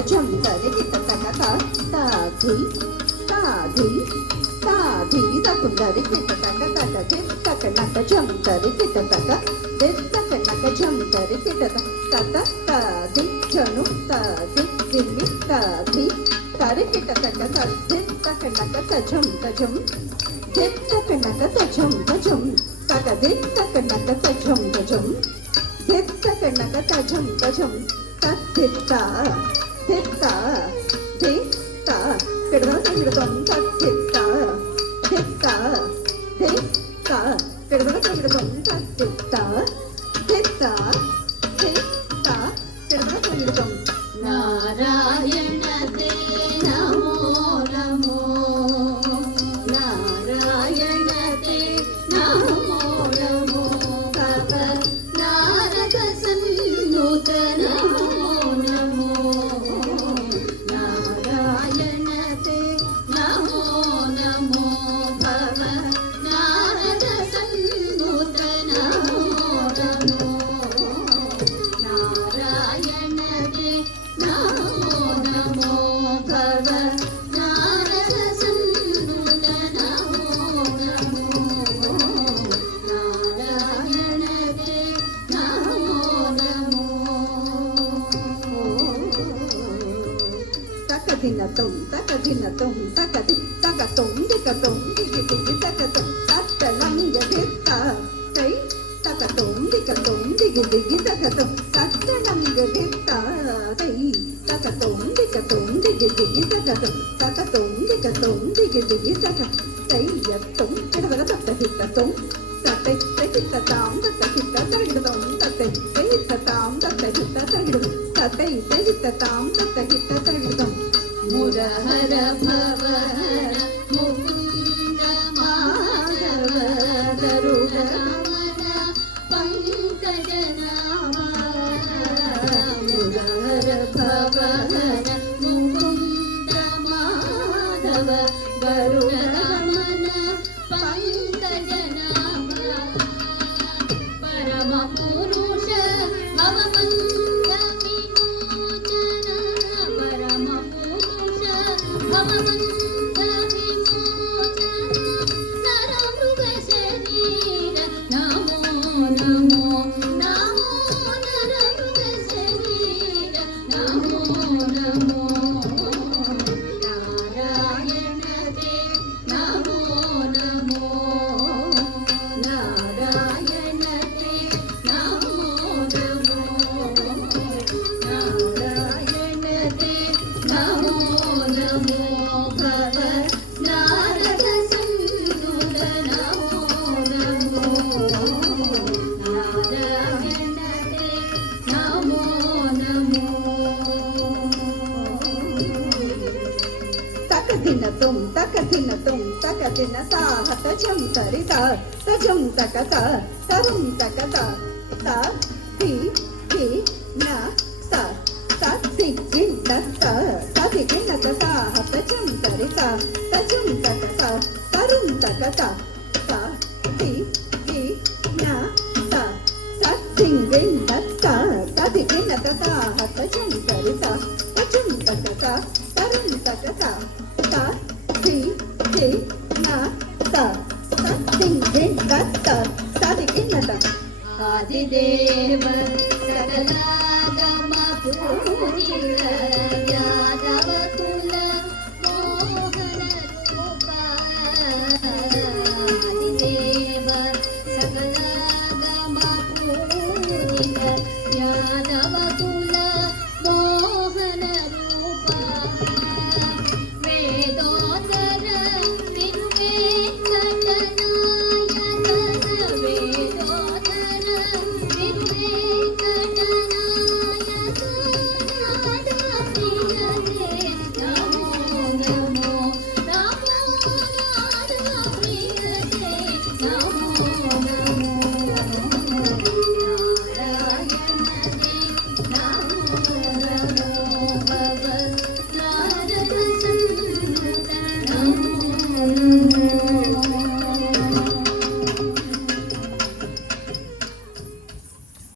झम तरे किट तक ता ता धी ता धी ता धी ता कुंदरे किट तक धी तक नक झम तरे किट तक धी तक नक झम तरे किट तक ता धी झनु ता धी गिल्ली ता धी तरे किट तक धी तक नक झम धी तक नक झम तक धी तक नक झम धी तक नक झम धित्ता धित्ता धित्ता किड़वा किड़दम धित्ता धित्ता धित्ता किड़वा किड़दम धित्ता धित्ता धित्ता किड़वा किड़दम नारायण ते नमो नमो नारायण ते नमो नमो भव नारद सन्नुत नमो नमो नारायण ते नमो नमो भव नारद सन्नुत नमो नमो नारायण ते नमो नमो भव नारद सन्नुत नमो नमो नारायण ते नमो नमो तक दिन तुम तक दिन तुम तक तुम दिक तुम दिक तक तुम तक लंग धित्ता तई तक तुम दिक तक तुम तक लंग धित्ता तई तक तुम दिक तक तुम तक तुम दिक तक तई यत्तुम किड़वल तत हित तुम तत हित ताम तत हित तगिड़दम तत हित ताम तत हित तगिड़दम तत हित ताम तत हित तगिड़दम मुरहर भवहर मुकुंद माधव गरुड़ रमण पंकज नाम मुरहर भवहर मुकुंद माधव गरुड़ रमण पंकज नाम परम पुरुष भवबंध विमोचन परम पुरुष भवबंध विमोचन नर मृग शरीर नमो नमो नमो नर मृग शरीर नमो नमो नारायण ते नमो नमो नारायण ते नमो नमो नारायण ते नमो नमो भव नारद सन्नुत नमो नमो नारायण ते नमो नमो तक दिन तुम तक दिन साहत झम तरिता तझम तक तरुम तक ता धी न ता धी गिन ता धी गिन साहत झम तरिता तझम तक तरुम तक ता धी न ता धी गिन ता धी गिन साहत झम तरिता तझम तक तरुम तक ता धी न ता धी गिन ता धी गिन आदिदेव सकला